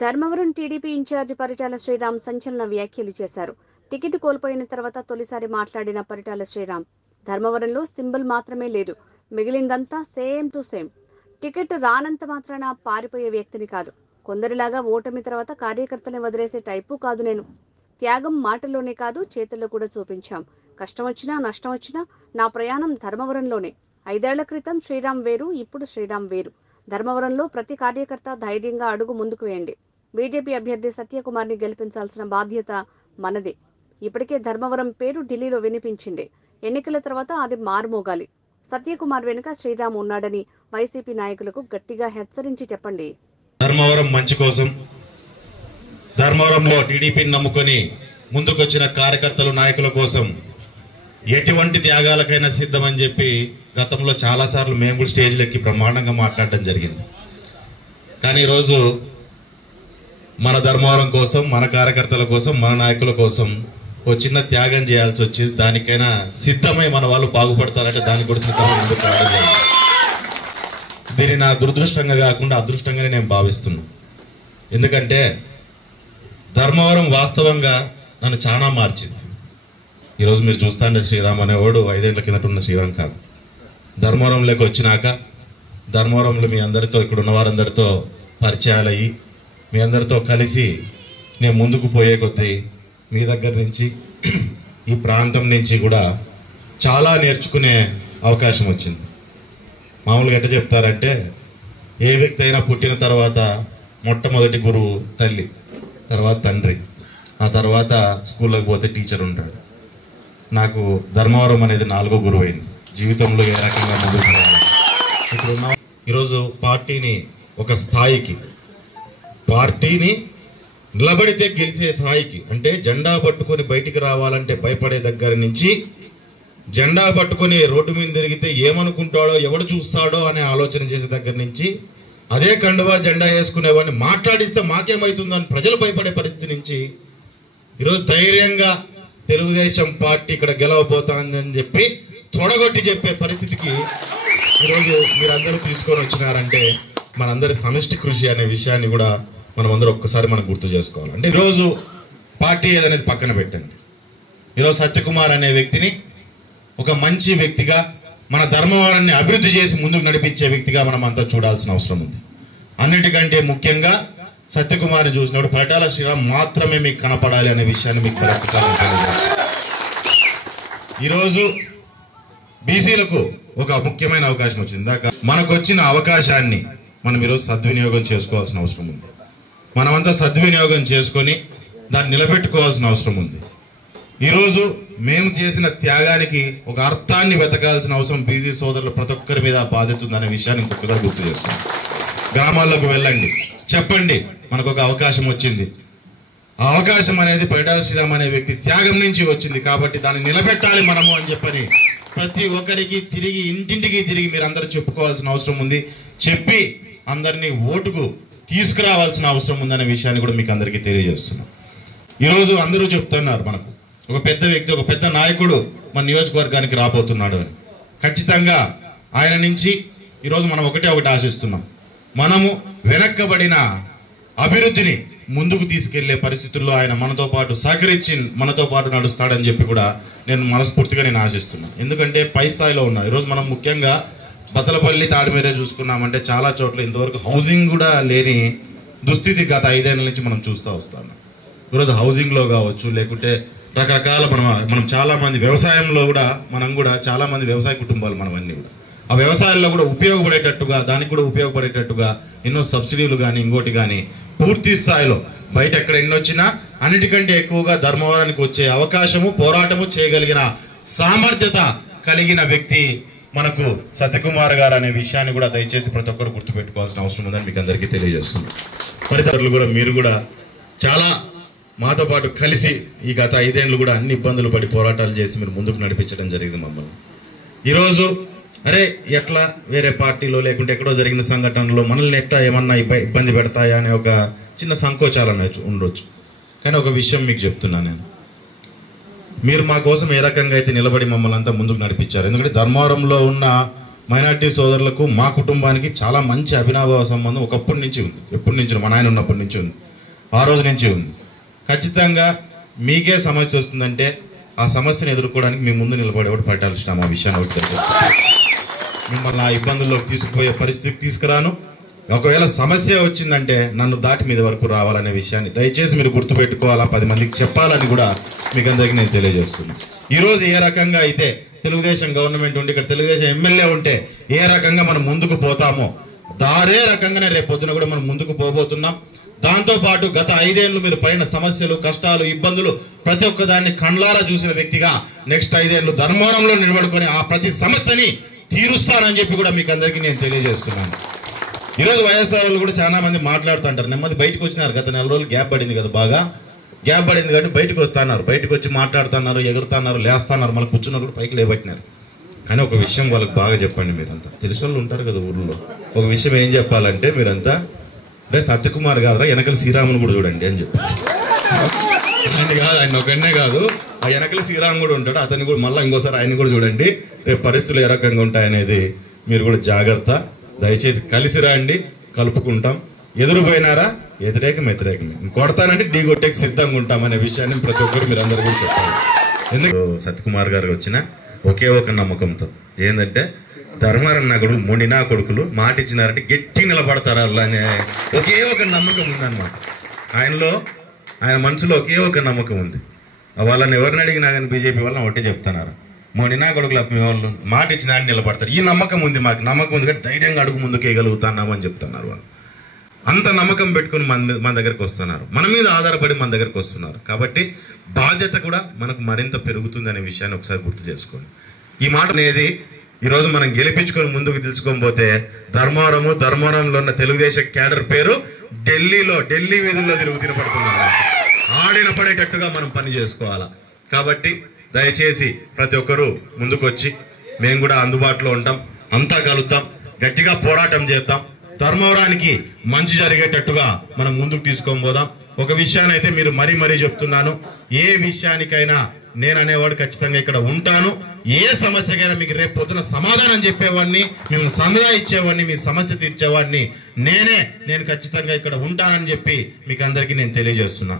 Dharmavaram TDP incharge Paritala Sriram సంచలన వ్యాఖ్యలు చేశారు. టికెట్ కోల్పోయిన తర్వాత తొలిసారి మాట్లాడిన పరిటాల శ్రీరామ్, ధర్మవరంలో సింబల్ మాత్రమే లేదు, మిగిలిందంతా సేమ్ టు సేమ్. టికెట్ రానంత మాత్రాన పారిపోయే వ్యక్తిని కాదు. కొందరిలాగా ఓటమి తర్వాత కార్యకర్తల్ని వదిలేసే టైపు కాదు నేను. త్యాగం మాటల్లోనే కాదు, చేతుల్లో కూడా చూపించాం. కష్టం వచ్చినా నష్టం వచ్చినా నా ప్రయాణం ధర్మవరంలోనే. 5 ఏళ్ల క్రితం శ్రీరామ్ వేరు, ఇప్పుడు శ్రీరామ్ వేరు. ధర్మవరంలో ప్రతి కార్యకర్త ధైర్యంగా అడుగు ముందుకు వేయండి. బీజేపీ అభ్యర్థి సత్యకుమార్ని గెలిపించాల్సిన బాధ్యత మనదే. ఇప్పటికే ధర్మవరం పేరు ఢిల్లీలో వినిపించింది. ఎన్నికల తర్వాత అది మారుమోగాలి. సత్యకుమార్ వెనుక శ్రీరామ్ ఉన్నాడని వైసీపీ నాయకులకు గట్టిగా హెచ్చరించి చెప్పండి. ధర్మవరం మంచి కోసం, ధర్మవరంలో టీడీపీని నమ్ముకొని ముందుకొచ్చిన కార్యకర్తలు నాయకుల కోసం ఎటువంటి త్యాగాలకైనా సిద్ధమని చెప్పి గతంలో చాలాసార్లు మేము కూడా స్టేజ్లు ఎక్కి బ్రహ్మాండంగా మాట్లాడడం జరిగింది. కానీ ఈరోజు మన ధర్మవరం కోసం, మన కార్యకర్తల కోసం, మన నాయకుల కోసం ఒక చిన్న త్యాగం చేయాల్సి వచ్చింది. దానికైనా సిద్ధమై మన వాళ్ళు బాగుపడతారంటే దానికి కూడా సిద్ధమై ఎందుకు రావడం. దీన్ని నా దురదృష్టంగా కాకుండా అదృష్టంగానే నేను భావిస్తున్నాను. ఎందుకంటే ధర్మవరం వాస్తవంగా నన్ను చాలా మార్చింది. ఈరోజు మీరు చూస్తాంటే శ్రీరామ్ అనేవాడు 5 ఏళ్ల కిందట ఉన్న శ్రీరామ్ కాదు. ధర్మవరంలోకి వచ్చినాక ధర్మవరంలో మీ అందరితో, ఇక్కడ ఉన్న వారందరితో పరిచయాలయ్యి మీ అందరితో కలిసి నేను ముందుకు పోయే కొద్దీ మీ దగ్గర నుంచి, ఈ ప్రాంతం నుంచి కూడా చాలా నేర్చుకునే అవకాశం వచ్చింది. మామూలుగా ఎట్లా చెప్తారంటే, ఏ వ్యక్తి అయినా పుట్టిన తర్వాత మొట్టమొదటి గురువు తల్లి, తర్వాత తండ్రి, ఆ తర్వాత స్కూల్లోకి పోతే టీచర్ ఉంటాడు. నాకు ధర్మవరం అనేది 4వ గురువు అయింది. జీవితంలో ఏ రకంగా ముందుకు పోవాలి. ఇప్పుడున్న ఈరోజు పార్టీని ఒక స్థాయికి, పార్టీని నిలబడితే గెలిచే స్థాయికి, అంటే జెండా పట్టుకొని బయటికి రావాలంటే భయపడే దగ్గర నుంచి, జెండా పట్టుకొని రోడ్డు మీద తిరిగితే ఏమనుకుంటాడో, ఎవడు చూస్తాడో అనే ఆలోచన చేసే దగ్గర నుంచి, అదే కండువా జెండా వేసుకునేవాడిని మాట్లాడిస్తే మాకేమవుతుందో అని ప్రజలు భయపడే పరిస్థితి నుంచి ఈరోజు ధైర్యంగా తెలుగుదేశం పార్టీ ఇక్కడ గెలవబోతానని చెప్పి తొడగొట్టి చెప్పే పరిస్థితికి ఈరోజు మీరందరూ తీసుకొని వచ్చినారంటే మనందరి సమిష్టి కృషి అనే విషయాన్ని కూడా మనం అందరూ ఒక్కసారి మనం గుర్తు చేసుకోవాలి. అంటే ఈరోజు పార్టీ ఏదనేది పక్కన పెట్టండి. ఈరోజు సత్యకుమార్ అనే వ్యక్తిని ఒక మంచి వ్యక్తిగా, మన ధర్మవరాన్ని అభివృద్ధి చేసి ముందుకు నడిపించే వ్యక్తిగా మనం అంతా చూడాల్సిన అవసరం ఉంది. అన్నిటికంటే ముఖ్యంగా సత్యకుమార్ని చూసినప్పుడు పరిటాల శ్రీరామ్ మాత్రమే మీకు కనపడాలి అనే విషయాన్ని మీకు ఈరోజు బీసీలకు ఒక ముఖ్యమైన అవకాశం వచ్చింది. దాకా మనకు వచ్చిన అవకాశాన్ని మనం ఈరోజు సద్వినియోగం చేసుకోవాల్సిన అవసరం ఉంది. మనమంతా సద్వినియోగం చేసుకొని దాన్ని నిలబెట్టుకోవాల్సిన అవసరం ఉంది. ఈరోజు మేము చేసిన త్యాగానికి ఒక అర్థాన్ని వెతకాల్సిన అవసరం బీసీ సోదరులు ప్రతి ఒక్కరి మీద బాధ్యత ఉందనే విషయాన్ని ఇంకొకసారి గుర్తు చేస్తాం. గ్రామాల్లోకి వెళ్ళండి, చెప్పండి మనకు ఒక అవకాశం వచ్చింది. ఆ అవకాశం అనేది పరిటాల శ్రీరామ్ అనే వ్యక్తి త్యాగం నుంచి వచ్చింది కాబట్టి దాన్ని నిలబెట్టాలి మనము అని చెప్పని ప్రతి ఒక్కరికి తిరిగి, ఇంటింటికి తిరిగి మీరు అందరూ చెప్పుకోవాల్సిన అవసరం ఉంది. చెప్పి అందరినీ ఓటుకు తీసుకురావాల్సిన అవసరం ఉందనే విషయాన్ని కూడా మీకు అందరికీ తెలియజేస్తున్నాం. ఈరోజు అందరూ చెప్తున్నారు మనకు ఒక పెద్ద వ్యక్తి, ఒక పెద్ద నాయకుడు మన నియోజకవర్గానికి రాబోతున్నాడు అని. ఖచ్చితంగా ఆయన నుంచి ఈరోజు మనం ఒకటి ఆశిస్తున్నాం. మనము వెనక్కబడిన అభివృద్ధిని ముందుకు తీసుకెళ్లే పరిస్థితుల్లో ఆయన మనతో పాటు సహకరించి మనతో పాటు నడుస్తాడని చెప్పి కూడా నేను మనస్ఫూర్తిగా ఆశిస్తున్నాను. ఎందుకంటే పై స్థాయిలో ఉన్నారు. ఈరోజు మనం ముఖ్యంగా బతలపల్లి, తాడిమేరే చూసుకున్నామంటే చాలా చోట్ల ఇంతవరకు హౌసింగ్ కూడా లేని దుస్థితి గత 5 ఏళ్ల నుంచి మనం చూస్తూ వస్తాము. ఈరోజు హౌసింగ్లో కావచ్చు, లేకుంటే రకరకాల మనం చాలా మంది వ్యవసాయంలో కూడా, మనం కూడా చాలా మంది వ్యవసాయ కుటుంబాలు మనవన్నీ కూడా ఆ వ్యవసాయంలో కూడా ఉపయోగపడేటట్టుగా, దానికి కూడా ఉపయోగపడేటట్టుగా ఎన్నో సబ్సిడీలు కానీ ఇంకోటి కానీ పూర్తి స్థాయిలో బయట ఎక్కడ ఎన్ని వచ్చినా అన్నిటికంటే ఎక్కువగా ధర్మవరానికి వచ్చే అవకాశము, పోరాటము చేయగలిగిన సామర్థ్యత కలిగిన వ్యక్తి మనకు సత్యకుమార్ గారు అనే విషయాన్ని కూడా దయచేసి ప్రతి ఒక్కరు గుర్తుపెట్టుకోవాల్సిన అవసరం ఉందని మీకు అందరికీ తెలియజేస్తుంది. పరితరులు కూడా మీరు కూడా చాలా మాతో పాటు కలిసి ఈ గత 5 ఏళ్ళు కూడా అన్ని ఇబ్బందులు పడి పోరాటాలు చేసి మీరు ముందుకు నడిపించడం జరిగింది మమ్మల్ని. ఈరోజు అరే ఎట్లా వేరే పార్టీలో లేకుంటే ఎక్కడో జరిగిన సంఘటనలో మనల్ని ఎట్లా ఏమన్నా ఇబ్బంది పెడతాయా అనే ఒక చిన్న సంకోచాలు ఉండొచ్చు. కానీ ఒక విషయం మీకు చెప్తున్నాను నేను, మీరు మా కోసం ఏ రకంగా అయితే నిలబడి మమ్మల్ని అంతా ముందుకు నడిపించారు. ఎందుకంటే ధర్మవరంలో ఉన్న మైనార్టీ సోదరులకు మా కుటుంబానికి చాలా మంచి అభినవ సంబంధం ఒకప్పటి నుంచి ఉంది. ఎప్పటి నుంచి, మా నాయన ఉన్నప్పటి నుంచి ఉంది. ఆ రోజు నుంచి ఉంది. ఖచ్చితంగా మీకే సమస్య వస్తుందంటే ఆ సమస్యను ఎదుర్కోవడానికి మీ ముందు నిలబడేవాడు పరిటాల శ్రీరామ్. ఆ విషయాన్ని ఒకటి మిమ్మల్ని ఆ ఇబ్బందుల్లోకి తీసుకుపోయే పరిస్థితికి తీసుకురాను. ఒకవేళ సమస్య వచ్చిందంటే నన్ను దాటి మీద వరకు రావాలనే విషయాన్ని దయచేసి మీరు గుర్తుపెట్టుకోవాలా, 10 మందికి చెప్పాలని కూడా మీకు అందరికీ నేను తెలియజేస్తున్నాను. ఈరోజు ఏ రకంగా అయితే తెలుగుదేశం గవర్నమెంట్ ఉండి ఇక్కడ తెలుగుదేశం ఎమ్మెల్యే ఉంటే ఏ రకంగా మనం ముందుకు పోతామో దారే రకంగానే రేపు పొద్దున కూడా మనం ముందుకు పోబోతున్నాం. దాంతోపాటు గత 5 ఏళ్ళు మీరు పడిన సమస్యలు, కష్టాలు, ఇబ్బందులు ప్రతి ఒక్కదాన్ని కండ్లారా చూసిన వ్యక్తిగా నెక్స్ట్ 5 ఏళ్ళు ధర్మవరంలో నిలబడుకొని ఆ ప్రతి సమస్యని తీరుస్తానని చెప్పి కూడా మీకు అందరికీ నేను తెలియజేస్తున్నాను. ఈరోజు వైఎస్ఆర్ వాళ్ళు కూడా చాలా మంది మాట్లాడుతుంటారు, నెమ్మది బయటకు వచ్చినారు. గత 4 రోజులు గ్యాప్ పడింది కదా, బాగా గ్యాప్ పడింది కాబట్టి బయటకు వస్తున్నారు, బయటకు వచ్చి మాట్లాడుతున్నారు, ఎగురుతున్నారు, లేస్తున్నారు, మళ్ళీ కూర్చున్నారు కూడా పైకి లేబట్టినారు. కానీ ఒక విషయం వాళ్ళకి బాగా చెప్పండి. మీరంతా తెలిసిన వాళ్ళు ఉంటారు కదా ఊళ్ళో, ఒక విషయం ఏం చెప్పాలంటే మీరంతా రే సత్యకుమార్ కాదురా వెనకల శ్రీరాముని కూడా చూడండి అని చెప్పి. ఆయన కాదు, ఆయన ఒకనే కాదు, ఆ వెనకల శ్రీరామ్ కూడా ఉంటాడు, అతన్ని కూడా మళ్ళీ ఇంకోసారి ఆయన కూడా చూడండి. రేపు పరిస్థితులు ఏ రకంగా ఉంటాయనేది మీరు కూడా జాగ్రత్త. దయచేసి కలిసి రండి, కలుపుకుంటాం. ఎదురుపోయినారా వ్యతిరేకమే, కొడతానంటే ఢీ కొట్టేకి సిద్ధంగా ఉంటామనే విషయాన్ని ప్రతి ఒక్కరు మీరు అందరూ కూడా చెప్పాలి. ఎందుకు సత్యకుమార్ గారు వచ్చిన ఒకే ఒక నమ్మకంతో ఏంటంటే ధర్మారం నా కొడుకు మొండినా కొడుకులు మాట ఇచ్చినారంటే గట్టి నిలబడతారు అలా అనే ఒకే ఒక నమ్మకం ఉందన్నమాట. ఆయన మనసులో ఒకే ఒక నమ్మకం ఉంది. వాళ్ళని ఎవరిని అడిగినా కానీ బీజేపీ వాళ్ళని ఒకటే చెప్తున్నారు, మొండినా కొడుకులు మీ వాళ్ళు మాట ఇచ్చినా నిలబడతారు. ఈ నమ్మకం ఉంది, మాకు నమ్మకం ఉంది కాబట్టి ధైర్యంగా అడుగు ముందుకు వేయగలుగుతున్నాము అని చెప్తున్నారు వాళ్ళు. అంత నమ్మకం పెట్టుకుని మన దగ్గరికి వస్తున్నారు, మన మీద ఆధారపడి మన దగ్గరికి వస్తున్నారు. కాబట్టి బాధ్యత కూడా మనకు మరింత పెరుగుతుంది అనే విషయాన్ని ఒకసారి గుర్తు చేసుకోండి. ఈ మాట అనేది ఈరోజు మనం గెలిపించుకొని ముందుకు తెలుసుకొని పోతే ధర్మవరంలో ఉన్న తెలుగుదేశం క్యాడర్ పేరు ఢిల్లీ వీధుల్లో తినపడుతున్నారు. ఆడిన పడేటట్టుగా మనం పని చేసుకోవాలా. కాబట్టి దయచేసి ప్రతి ఒక్కరూ ముందుకు వచ్చి మేము కూడా అందుబాటులో ఉంటాం, అంతా కలుద్దాం, గట్టిగా పోరాటం చేద్దాం, ధర్మవరానికి మంచి జరిగేటట్టుగా మనం ముందుకు తీసుకొని పోదాం. ఒక విషయాన్ని అయితే మీరు మరీ చెప్తున్నాను, ఏ విషయానికైనా నేను అనేవాడు ఖచ్చితంగా ఇక్కడ ఉంటాను. ఏ సమస్యకైనా మీకు రేపు పొద్దున సమాధానం చెప్పేవాడిని, మిమ్మల్ని సలహా ఇచ్చేవాడిని, మీ సమస్య తీర్చేవాడిని నేను ఖచ్చితంగా ఇక్కడ ఉంటానని చెప్పి మీకు అందరికీ నేను తెలియజేస్తున్నా.